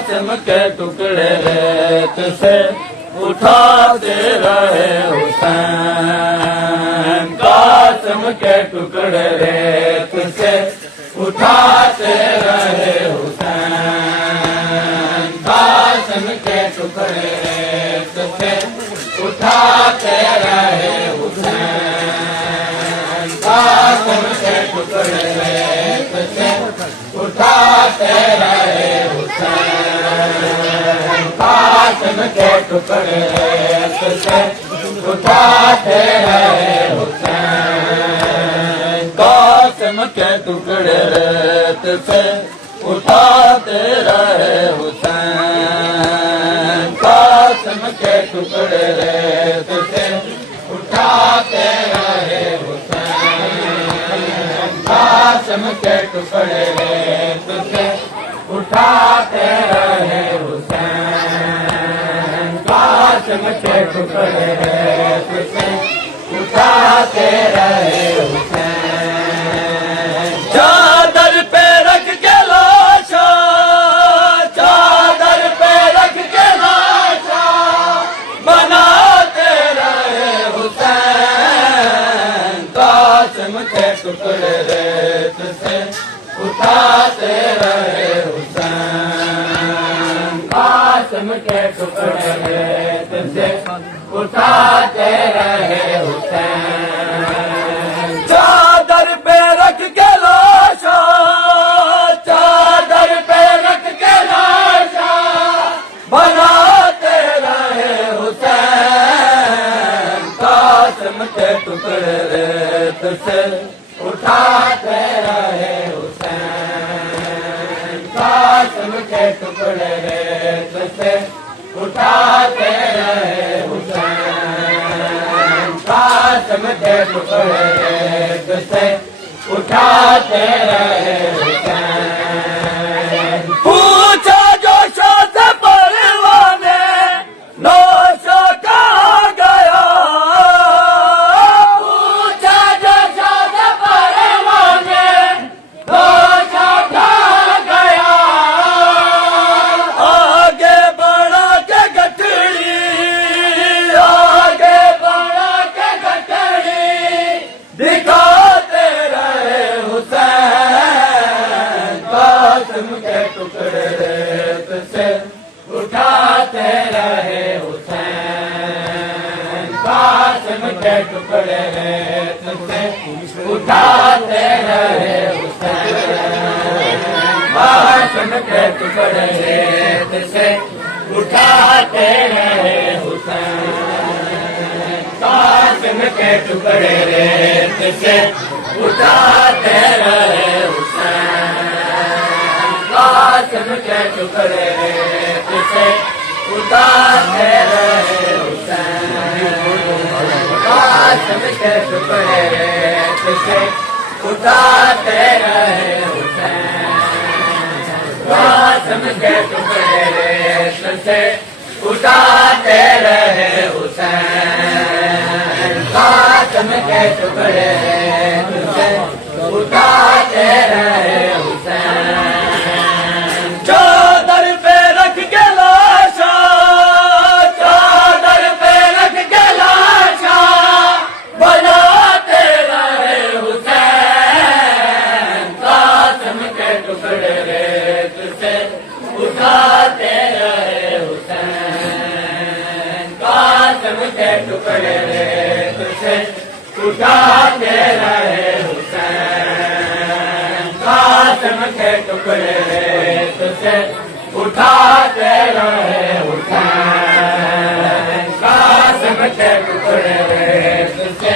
قاسم کے ٹکڑے ریت سے اٹھاتے رہے حسین، قاسم کے ٹکڑے ریت سے اٹھاتے رہے حسین، قاسم کے ٹکڑے ریت سے اٹھاتے رہے حسین، قاسم کے ٹکڑے ریت سے اٹھاتے رہے حسین، قاسم کے ٹکڑے ریت سے اٹھاتے رہے حسین، قاسم کے ٹکڑے ریت سے اٹھاتے رہے حسین، قاسم کے ٹکڑے ریت سے اٹھاتے رہے حسین، قاسم کے ٹکڑے ریت سے اٹھاتے رہے حسین، قاسم کے ٹکڑے ریت سے اٹھاتے رہے حسین، چادر پہ رکھ کے لاشا، چادر پہ رکھ کے لاشا بناتے رہے حسین، قاسم کے ٹکڑے ریت سے اٹھاتے رہے حسین، قاسم کے ٹکڑے ریت سے اٹھاتے رہے حسین، چادر پہ رکھ کے لاشا، چادر پہ رکھ کے لاشا بناتے رہے حسین، قاسم کے ٹکڑے ریت سے اٹھاتے رہے حسین، قاسم کے ٹکڑے ریت سے اٹھاتے رہے حسین، قاسم کے ٹکڑے ریت سے اٹھاتے رہے حسین، پوچھا جوشوں سے پروانے نوشہ کہاں گیا، پوچھا جوشوں سے پروانے نوشہ کہاں گیا، آگے بڑھا کے گٹھڑی، آگے بڑھا کے گٹھڑی دکھاتے رہے حسین، قاسم کے ٹکڑے ریت سے اٹھاتے رہے حسین، قاسم کے ٹکڑے ریت سے اٹھاتے رہے حسین، قاسم کے ٹکڑے ریت سے اٹھاتے رہے حسین، قاسم کے ٹکڑے ریت سے اٹھاتے رہے حسین، قاسم کے ٹکڑے ریت سے اٹھاتے رہے حسین، قاسم کے ٹکڑے ریت سے اٹھاتے رہے حسین، قاسم کے ٹکڑے ریت سے اٹھاتے رہے حسین، قاسم کے ٹکڑے ریت سے اٹھاتے رہے حسین، چادر پہ رکھ کے لاشا، چادر پہ رکھ کے لاشا بناتے رہے حسین، قاسم کے ٹکڑے ریت سے اٹھاتے رہے حسین، قاسم کے ٹکڑے ریت سے اٹھاتے رہے حسین، قاسم کے ٹکڑے ریت سے اٹھاتے رہے حسین، قاسم کے ٹکڑے ریت سے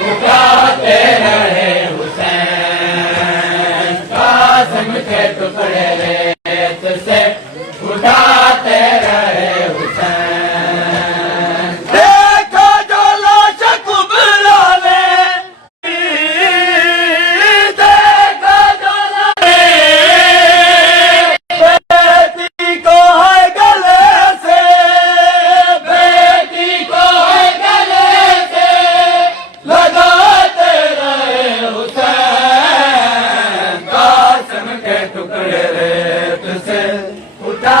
اٹھاتے رہے حسین، قاسم کے ٹکڑے ریت سے اٹھاتے رہے حسین، دیکھا جو لاش کبرا نے، دیکھا جو لاش بیٹی کو ہے گلے سے، بیٹی کو ہے گلے سے لگاتے رہے حسین، قاسم کے ٹکڑے ریت سے اٹھا